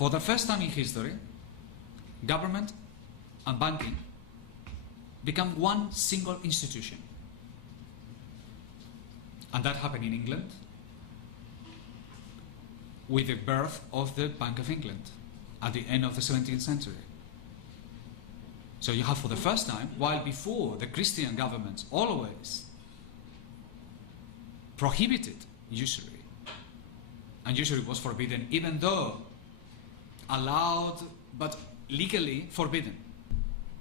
For the first time in history, government and banking become one single institution. And that happened in England with the birth of the Bank of England at the end of the 17th century. So you have for the first time, while before the Christian governments always prohibited usury, and usury was forbidden even though allowed but legally forbidden.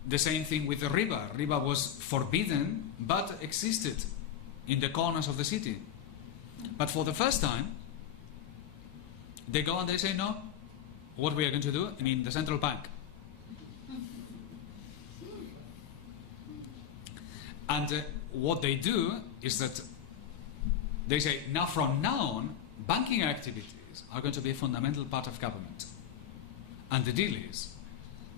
The same thing with the riba. Riba was forbidden but existed in the corners of the city. But for the first time, they go and they say, no, what we are going to do in the central bank. And what they do is that they say, now from now on, banking activities are going to be a fundamental part of government. And the deal is,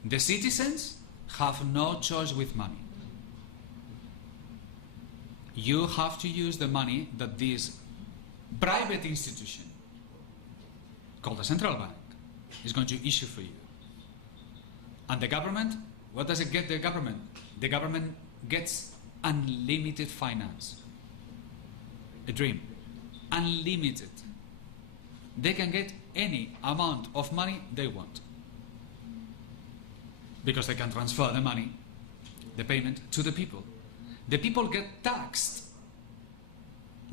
the citizens have no choice with money. You have to use the money that this private institution, called the central bank, is going to issue for you. And the government, what does it get the government? The government gets unlimited finance. A dream. Unlimited. They can get any amount of money they want. Because they can transfer the money, the payment, to the people. The people get taxed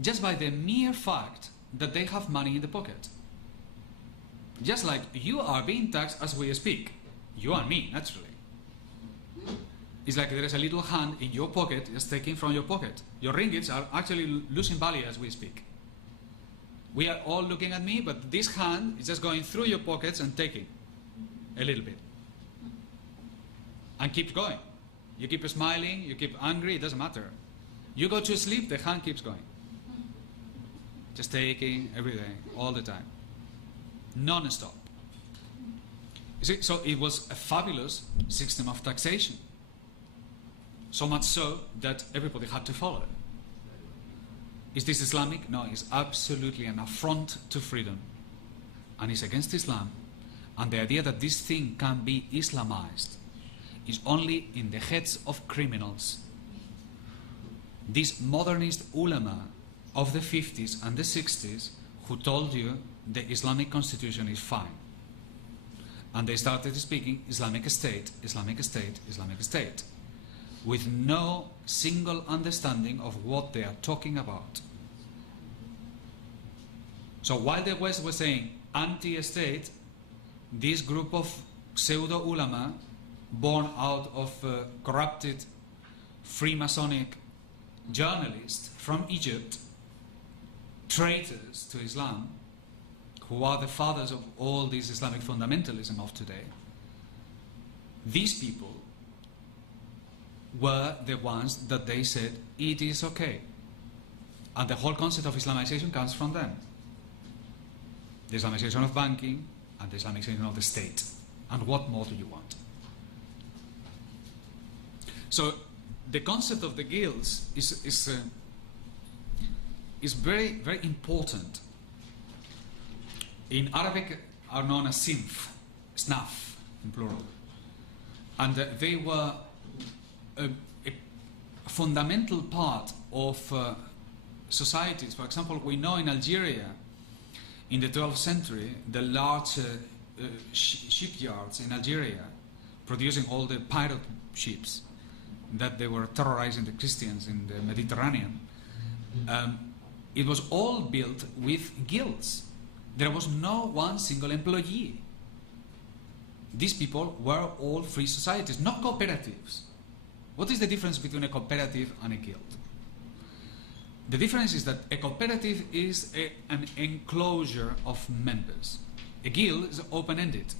just by the mere fact that they have money in the pocket. Just like you are being taxed as we speak. You and me, naturally. It's like there is a little hand in your pocket just taking from your pocket. Your ringgits are actually losing value as we speak. We are all looking at me, but this hand is just going through your pockets and taking a little bit. And keeps going. You keep smiling, you keep angry, it doesn't matter. You go to sleep, the hand keeps going. Just taking every day, all the time. Non-stop. You see, so it was a fabulous system of taxation. So much so that everybody had to follow it. Is this Islamic? No, it's absolutely an affront to freedom. And it's against Islam. And the idea that this thing can be Islamized is only in the heads of criminals. These modernist ulama of the 50s and the 60s who told you the Islamic constitution is fine. And they started speaking Islamic State, Islamic State, Islamic State, with no single understanding of what they are talking about. So while the West was saying anti-state, this group of pseudo-ulama born out of corrupted Freemasonic journalists from Egypt, traitors to Islam, who are the fathers of all this Islamic fundamentalism of today, these people were the ones that they said it is okay. And the whole concept of Islamization comes from them. The Islamization of banking and the Islamization of the state. And what more do you want? So the concept of the guilds is very, very important. In Arabic are known as sinf, snaf in plural. And they were a fundamental part of societies. For example, we know in Algeria in the 12th century the large shipyards in Algeria producing all the pirate ships that they were terrorizing the Christians in the Mediterranean. It was all built with guilds. There was no one single employee. These people were all free societies, not cooperatives. What is the difference between a cooperative and a guild? The difference is that a cooperative is an enclosure of members. A guild is open-ended.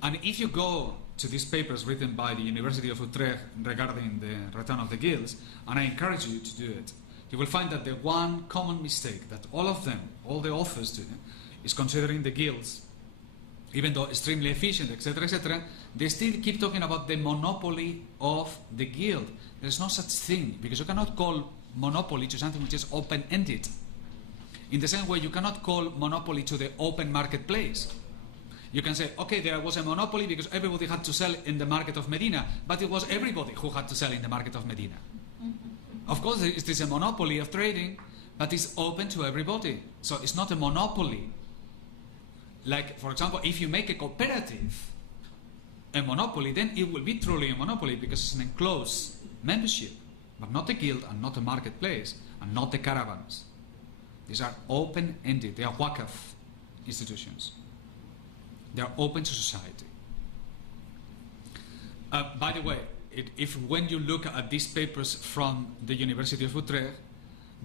And if you go to these papers written by the University of Utrecht regarding the return of the guilds, and I encourage you to do it, you will find that the one common mistake that all of them, all the authors do, is considering the guilds, even though extremely efficient, etc., they still keep talking about the monopoly of the guild. There's no such thing, because you cannot call monopoly to something which is open-ended. In the same way, you cannot call monopoly to the open marketplace. You can say, okay, there was a monopoly because everybody had to sell in the market of Medina, but it was everybody who had to sell in the market of Medina. Of course, it is a monopoly of trading, but it's open to everybody. So it's not a monopoly. Like, for example, if you make a cooperative a monopoly, then it will be truly a monopoly because it's an enclosed membership, but not a guild and not a marketplace and not the caravans. These are open-ended. They are waqf institutions. They are open to society. By the way, when you look at these papers from the University of Utrecht,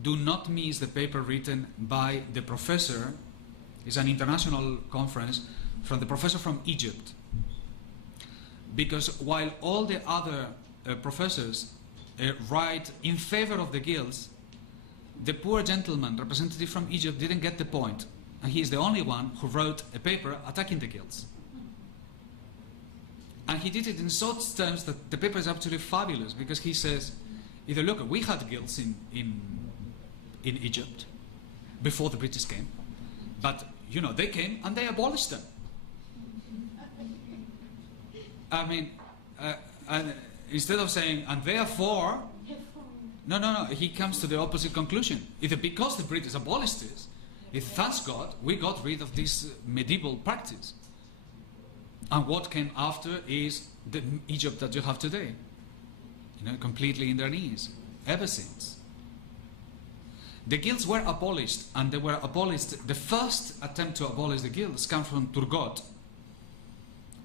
do not miss the paper written by the professor. It's an international conference from the professor from Egypt. Because while all the other professors write in favor of the guilds, the poor gentleman representative from Egypt didn't get the point. And he is the only one who wrote a paper attacking the guilds. And he did it in such terms that the paper is absolutely fabulous, because he says, either look, we had guilds in Egypt before the British came, but you know, they came and they abolished them. I mean, and instead of saying, and therefore, no, he comes to the opposite conclusion. Either because the British abolished this, thanks God, we got rid of this medieval practice. And what came after is the Egypt that you have today. You know, completely in their knees, ever since. The guilds were abolished, and they were abolished. The first attempt to abolish the guilds came from Turgot,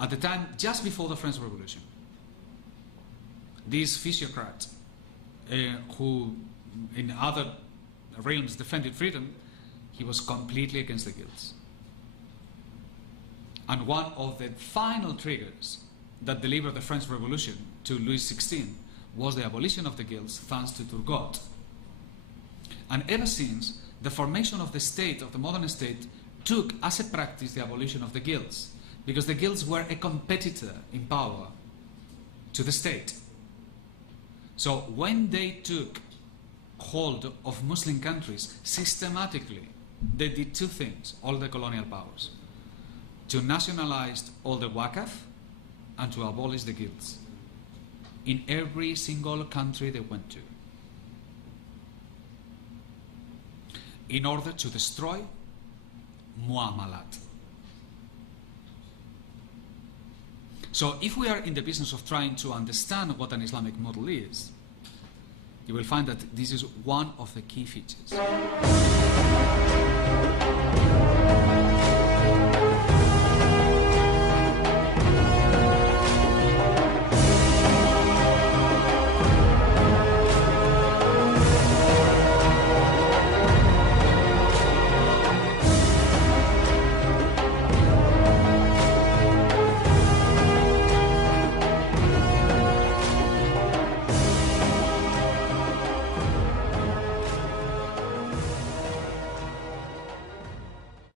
at the time just before the French Revolution. These physiocrats who in other realms defended freedom, he was completely against the guilds. And one of the final triggers that delivered the French Revolution to Louis XVI was the abolition of the guilds, thanks to Turgot. And ever since, the formation of the state, of the modern state, took as a practice the abolition of the guilds, because the guilds were a competitor in power to the state. So when they took hold of Muslim countries systematically, they did two things, all the colonial powers: to nationalize all the waqf and to abolish the guilds in every single country they went to, in order to destroy Mu'amalat. So if we are in the business of trying to understand what an Islamic model is, you will find that this is one of the key features.